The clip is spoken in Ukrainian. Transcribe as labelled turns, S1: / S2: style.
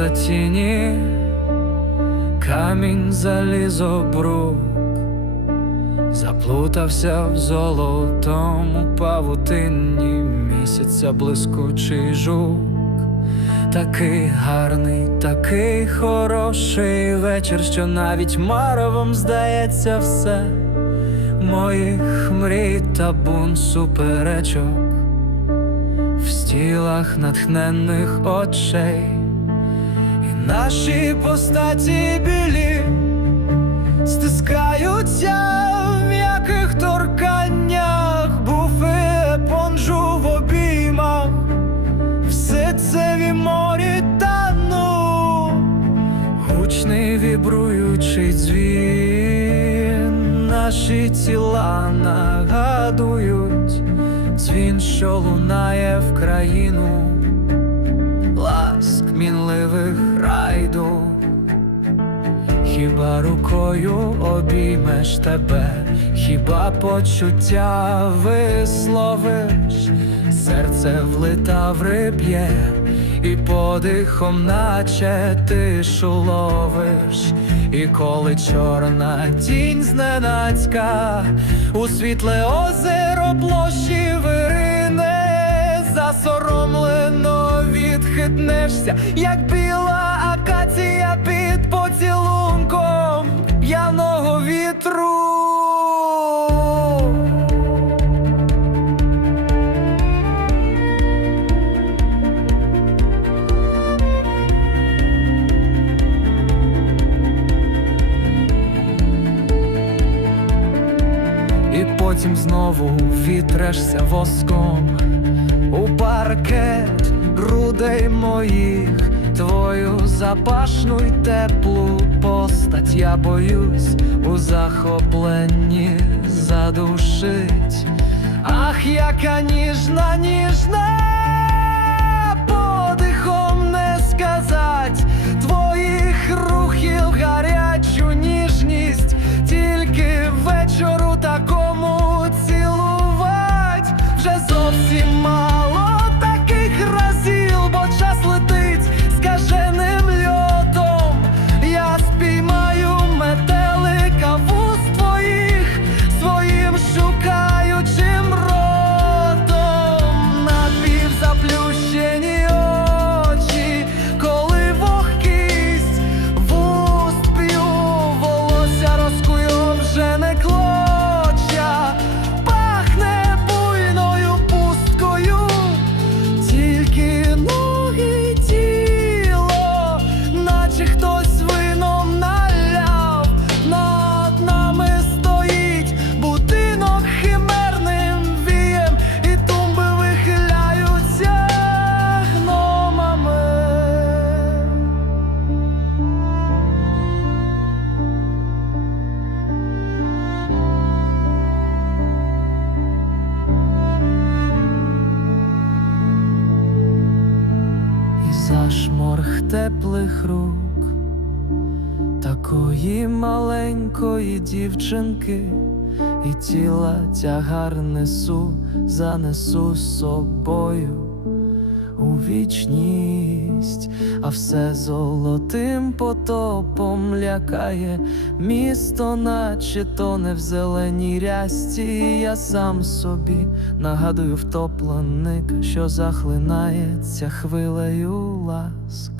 S1: міста тіні, камінь залізо брук, заплутався в золотому павутинні місяця блискучий жук. Такий гарний, такий хороший вечір, що навіть маровом здається все. Моїх мрій та бун суперечок в стілах натхненних очей, наші постаті білі стискаються в м'яких торканнях, буфи понжу в обіймах, все це в морі тану, гучний вібруючий дзвін, наші тіла нагадують дзвін, що лунає в країну, мінливих райду. Хіба рукою обіймеш тебе, хіба почуття висловиш, серце влита в риб'є, і подихом, наче тишу ловиш, і коли чорна тінь зненацька, у світле озеро площі вирине, засоромлено відхитнешся, як біла акація під поцілунком п'яного вітру. І потім знову вітрешся воском у паркет грудей моїх, твою запашну й теплу постать я боюсь у захопленні задушить. Ах, яка ніжна, ніжна, зашморг теплих рук. Такої маленької дівчинки, і тіла тягар несу, занесу з собою у вічність, а все золотим потопом лякає місто, наче тоне в зеленій рясті. Я сам собі нагадую втопленик, що захлинається хвилею ласк.